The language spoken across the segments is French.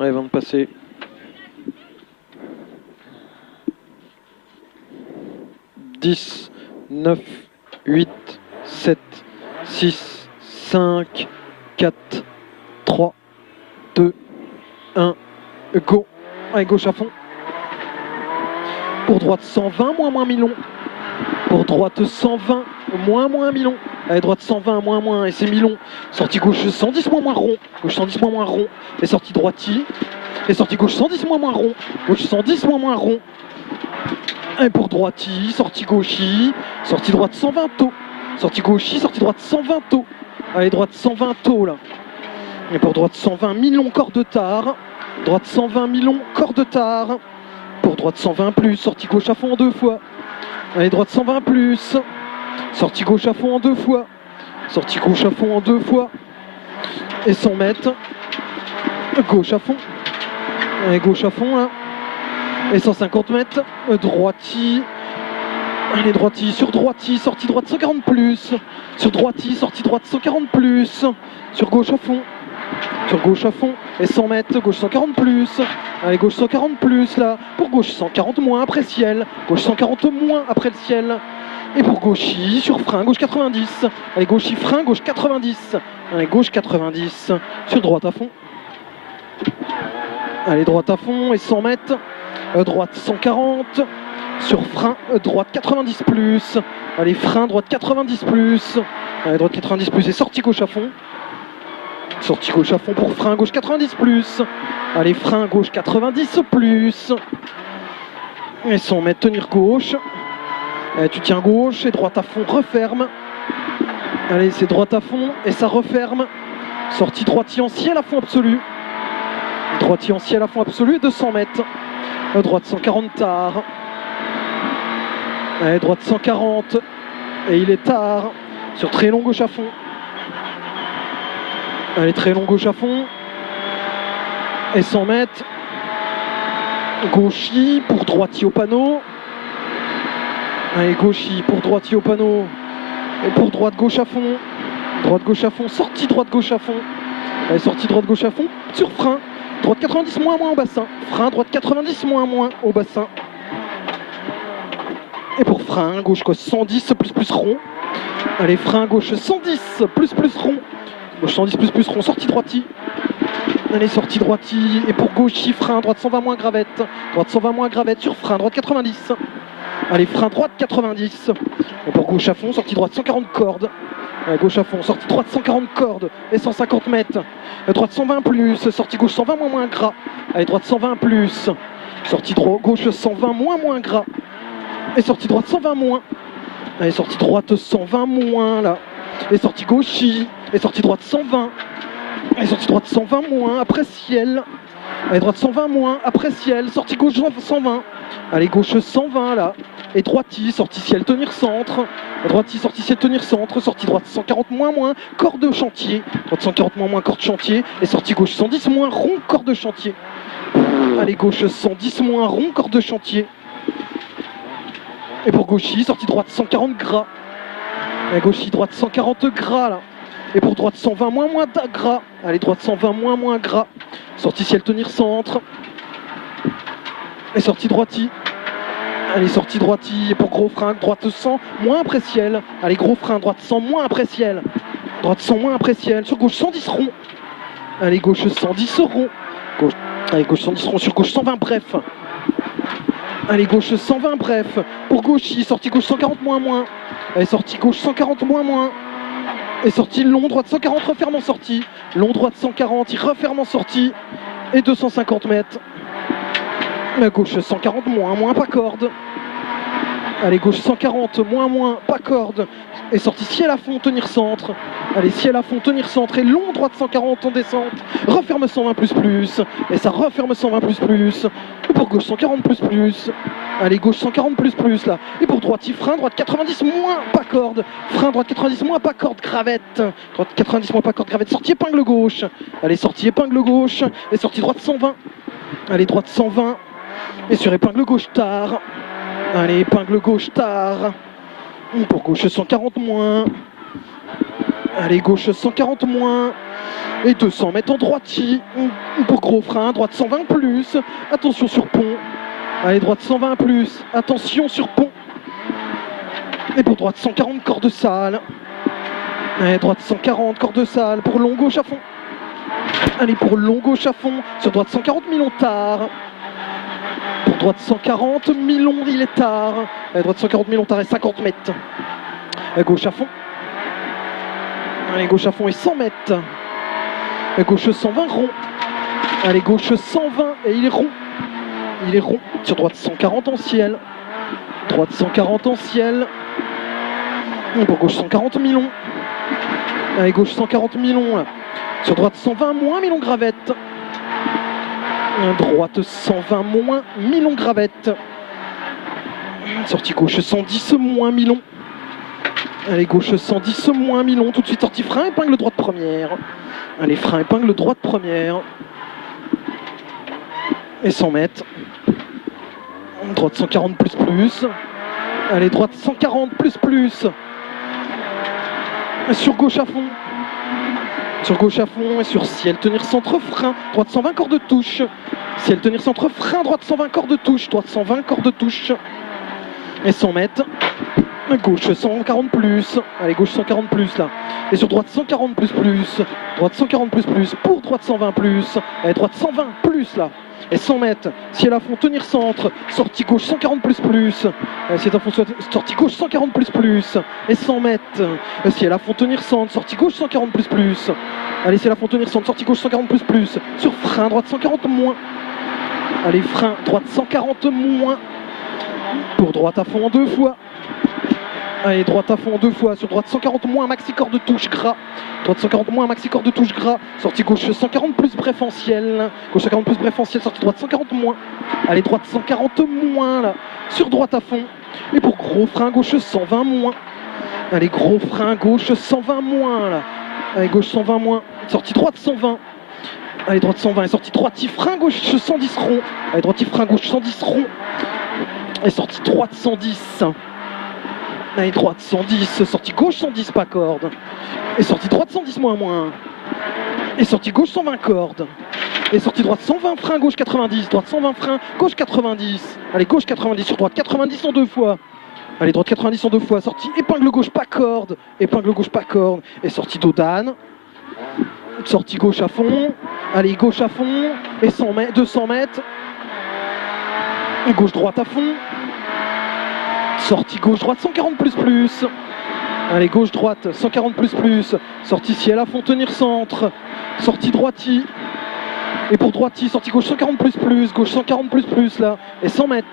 Allez, avant de passer. « 10, 9, 8, 7, 6, 5, 4, 3, 2, 1, go. Allez, gauche à fond. Pour droite 120, moins Milon. Pour droite 120, moins Milon. Allez, droite 120, moins, et c'est Milon. Sortie gauche 110, moins rond. Gauche 110, moins rond. Et sortie droiti. Et sortie gauche 110, moins rond. Gauche 110, moins rond. Et pour droiti, sortie gauchi. Sortie droite 120 taux. Sortie gauchi, sortie droite 120 taux. Allez, droite 120 taux là. Et pour droite 120, Milon, corps de tard. Droite 120, Milon, corps de tard. Pour droite 120 plus, sortie gauche à fond en 2 fois. Allez, droite 120 plus. Sortie gauche à fond en 2 fois. Sortie gauche à fond en 2 fois. Et 100 mètres. Gauche à fond. Allez, gauche à fond là. Et 150 mètres. Droiti. Allez, droiti sur droiti. Sortie droite 140 plus. Sur droiti, sortie droite 140 plus. Sur gauche à fond. Sur gauche à fond. Et 100 mètres. Gauche 140 plus. Allez, gauche 140 plus là. Pour gauche 140 moins après ciel. Gauche 140 moins après le ciel. Et pour gauchi, sur frein, gauche 90. Allez, gauchi, frein, gauche 90. Allez, gauche 90. Sur droite à fond. Allez, droite à fond et 100 mètres. Droite 140. Sur frein, droite 90 plus. Allez, frein, droite 90 plus. Allez, droite 90 plus et sortie gauche à fond. Sortie gauche à fond pour frein, gauche 90 plus. Allez, frein, gauche 90 plus. Et 100 mètres, tenir gauche. Allez, tu tiens gauche et droite à fond, referme. Allez, c'est droite à fond et ça referme. Sortie droitier en ciel à fond absolu. Droitier en ciel à fond absolu, 200 mètres. Droite 140 tard. Allez, droite 140. Et il est tard. Sur très long gauche à fond. Allez, très long gauche à fond. Et 100 mètres. Gauchi pour droitier au panneau. Allez, gauchi pour droitier au panneau. Et pour droite gauche à fond. Droite gauche à fond. Sortie droite gauche à fond. Allez, sortie droite gauche à fond. Sur frein. Droite 90 moins au bassin. Frein, droite 90 moins au bassin. Et pour frein, gauche 110 plus rond. Allez, frein gauche 110 plus rond. Gauche 110 plus rond, sortie droiti. Allez, sortie droiti. Et pour gauchi, frein, droite 120 moins gravette. Droite 120 moins gravette sur frein, droite 90. Allez, frein droite 90. Et pour gauche à fond, sortie droite 140 cordes. Allez, gauche à fond, sortie droite 140 cordes et 150 mètres. Droite 120 plus, sortie gauche 120 moins gras. Allez, droite 120 plus. Sortie gauche 120 moins gras. Et sortie droite 120 moins. Allez, sortie droite 120 moins là. Et sortie gauchi. Et sortie droite 120. Et sortie droite 120 moins après ciel. Allez, droite 120 moins après ciel. Sortie gauche 120. Allez, gauche 120 là. Et droiti, sortie ciel tenir centre. Droiti, sortie ciel tenir centre. Sortie droite 140 moins, corps de chantier. Droite 140 moins, corps de chantier. Et sortie gauche 110 moins, rond, corps de chantier. Allez, gauche 110 moins, rond, corps de chantier. Et pour gauchi, sortie droite 140 gras. Allez, gauchi, droite 140 gras là. Et pour droite 120 moins gras. Allez, droite 120 moins gras. Sortie ciel tenir centre. Et sortie droiti. Allez, sortie droiti. Et pour gros frein, droite 100 moins après ciel. Allez, gros frein, droite 100 moins après ciel. Droite 100 moins après ciel. Sur gauche 110 rond. Allez, gauche 110 rond. Gauche. Allez, gauche 110 rond. Sur gauche 120 bref. Allez, gauche 120 bref. Pour gauchi, sortie gauche 140 moins. Allez, sortie gauche 140 moins. Et sortie long, droite 140, referme en sortie. Long, droite 140, il referme en sortie. Et 250 mètres. Gauche 140 moins, pas corde. Allez, gauche 140 moins, pas corde. Et sortie ciel à fond, tenir centre. Allez, ciel à fond, tenir centre. Et long, droite 140 en descente. Referme 120 plus. Et ça referme 120 plus. Et pour gauche 140 plus. Allez, gauche 140 plus là. Et pour droite, il frein, droite 90 moins, pas corde. Frein, droite 90 moins, pas corde, gravette. Droite 90 moins, pas corde, gravette. Sortie épingle gauche. Allez, sortie épingle gauche. Et sortie droite 120. Allez, droite 120. Et sur épingle gauche tard. Allez, épingle gauche tard. Pour gauche 140 moins. Allez, gauche 140 moins. Et 200 mètres en droitier. Pour gros frein, droite 120 plus. Attention sur pont. Allez, droite 120 plus. Attention sur pont. Et pour droite 140, corde sale. Allez, droite 140, corde sale. Pour long gauche à fond. Allez, pour long gauche à fond. Sur droite 140, mi-long tard. Pour droite 140, mi-long, il est tard. Allez, droite 140, mi-long tard et 50 mètres. Allez, gauche à fond. Allez, gauche à fond et 100 mètres. Allez, gauche 120 rond. Allez, gauche 120 et il est rond. Il est rond. Sur droite 140 en ciel. Droite 140 en ciel. Et pour gauche 140 mi-long. Allez, gauche 140 mi-long là. Sur droite 120 moins mi-long gravette. Droite 120 moins mi-long gravette. Sortie gauche 110 moins mi-long. Allez, gauche 110 moins mi-long. Tout de suite sortie frein, épingle droite première. Allez, frein, épingle droite première. Et 100 mètres. Droite 140 plus plus. Allez, droite 140 plus plus. Sur gauche à fond. Sur gauche à fond et sur ciel, tenir centre frein. Droite 120 corps de touche. Ciel, tenir centre frein. Droite 120 corps de touche. Droite 120 corps de touche. Et 100 mètres. Gauche 140 plus. Allez, gauche 140 plus là. Et sur droite 140 plus plus. Droite 140 plus plus. Pour droite 120 plus. Allez, droite 120 plus là. Et 100 mètres. Ciel à fond, tenir centre. Sortie gauche 140 plus plus. Ciel à fond, sortie gauche 140 plus plus. Et 100 mètres. Ciel à fond, tenir centre. Sortie gauche 140 plus plus. Allez, ciel à fond, tenir centre. Sortie gauche 140 plus plus. Sur frein, droite 140 moins. Allez, frein, droite 140 moins. Pour droite à fond en 2 fois. Allez, droite à fond en 2 fois. Sur droite 140 moins, maxi corps de touche gras. Droite 140 moins, maxi corps de touche gras. Sortie gauche 140 plus préférentiel. Gauche 140 plus préférentiel. Sortie droite 140 moins. Allez, droite 140 moins là. Sur droite à fond. Et pour gros frein, gauche 120 moins. Allez, gros frein, gauche 120 moins là. Allez, gauche 120 moins. Sortie droite 120. Allez, droite 120. Et sortie droite, frein, gauche 110 rond. Allez, droite, frein, gauche 110 rond. Et sortie droite 110. Allez, droite 110, sortie gauche 110, pas corde. Et sortie droite 110 moins moins. Et sortie gauche 120 cordes. Et sortie droite 120 frein, gauche 90. Droite 120 frein, gauche 90. Allez, gauche 90 sur droite 90 en 2 fois. Allez, droite 90 en 2 fois. Sortie épingle gauche, pas corde. Épingle gauche, pas corde. Et sortie d'Odane. Sortie gauche à fond. Allez, gauche à fond. Et 100 mètres, 200 mètres. Et gauche droite à fond. Sortie gauche-droite 140 plus plus. Allez, gauche-droite 140 plus plus. Sortie ciel à fond, tenir centre. Sortie droitie. Et pour droitie, sortie gauche 140 plus plus. Gauche 140 plus plus là. Et 100 mètres.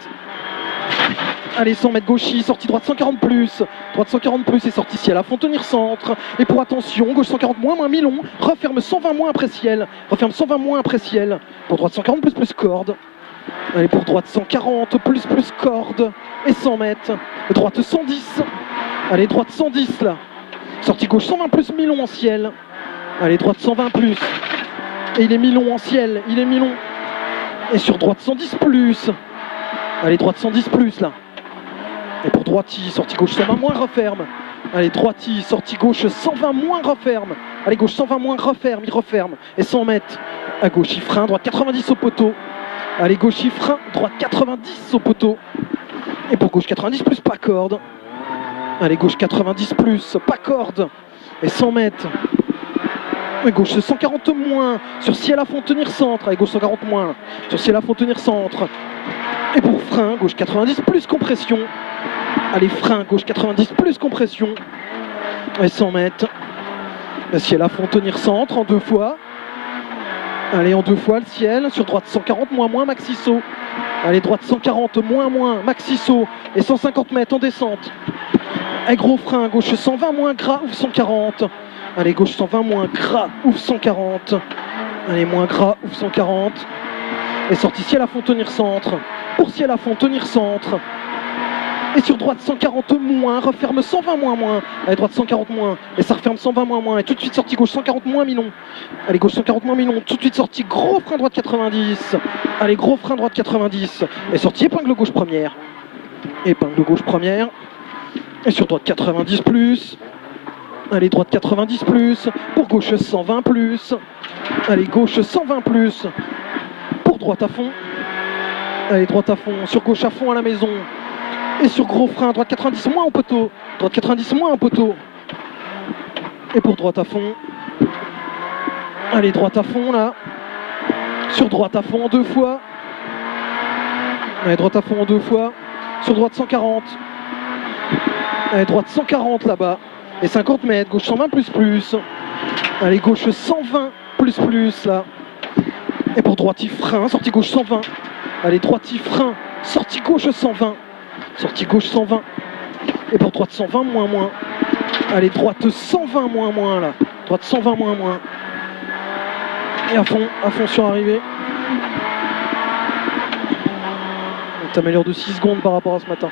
Allez, 100 mètres gauchis. Sortie droite 140 plus. Droite 140 plus et sortie ciel à fond, tenir centre. Et pour attention, gauche 140 moins, moins mi-long. Referme 120 moins après ciel. Referme 120 moins après ciel. Pour droite 140 plus plus corde. Allez, pour droite 140 plus plus corde. Et 100 mètres. Droite 110. Allez, droite 110 là. Sortie gauche 120 plus mi-long en ciel. Allez, droite 120 plus. Et il est mi-long en ciel. Il est mi-long. Et sur droite 110 plus. Allez, droite 110 plus là. Et pour droitie, sortie gauche 120 moins, referme. Allez, droitie, sortie gauche 120 moins, referme. Allez, gauche 120 moins, referme, il referme. Et 100 mètres. À gauche, il frein, droite 90 au poteau. Allez, gauche, il frein, droite 90 au poteau. Et pour gauche 90 plus, pas corde. Allez, gauche 90 plus, pas corde. Et 100 mètres. Et gauche 140 moins. Sur ciel à fond, tenir centre. Allez, gauche 140 moins. Sur ciel à fond, tenir centre. Et pour frein, gauche 90 plus compression. Allez, frein, gauche 90 plus compression. Et 100 mètres. Le ciel à fond, tenir centre en 2 fois. Allez, en 2 fois le ciel. Sur droite 140 moins moins, maxi saut. Allez, droite 140 moins moins, maxi saut. Et 150 mètres en descente. Et gros frein, gauche 120 moins, gras, ouvre 140. Allez, gauche 120 moins, gras, ouvre 140. Allez, moins gras, ouvre 140. Et sortie ciel à fond, tenir centre. Pour ciel à fond, tenir centre. Et sur droite 140 moins, referme 120 moins moins. Allez, droite 140 moins. Et ça referme 120 moins moins. Et tout de suite sortie gauche 140 moins mi-long. Allez, gauche 140 moins mi-long. Tout de suite sortie gros frein droite 90. Allez, gros frein droite 90. Et sortie épingle gauche première. Épingle gauche première. Et sur droite 90 plus. Allez, droite 90 plus. Pour gauche 120 plus. Allez, gauche 120 plus. Pour droite à fond. Allez, droite à fond. Sur gauche à fond à la maison. Et sur gros frein, droite 90 moins au poteau. Droite 90 moins au poteau. Et pour droite à fond. Allez, droite à fond là. Sur droite à fond en 2 fois. Allez, droite à fond en 2 fois. Sur droite 140. Allez, droite 140 là-bas. Et 50 mètres. Gauche 120 plus plus. Allez, gauche 120 plus plus là. Et pour droite, il frein. Sortie gauche 120. Allez, droite, il frein. Sortie gauche 120. Sortie gauche 120. Et pour droite 120 moins moins. Allez, droite 120 moins moins là. Droite 120 moins moins. Et à fond sur arrivée. T'améliores de 6 secondes par rapport à ce matin.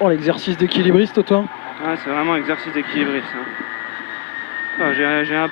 Oh, l'exercice d'équilibriste, toi. Ouais, c'est vraiment un exercice d'équilibriste. Hein. Ah, j'ai un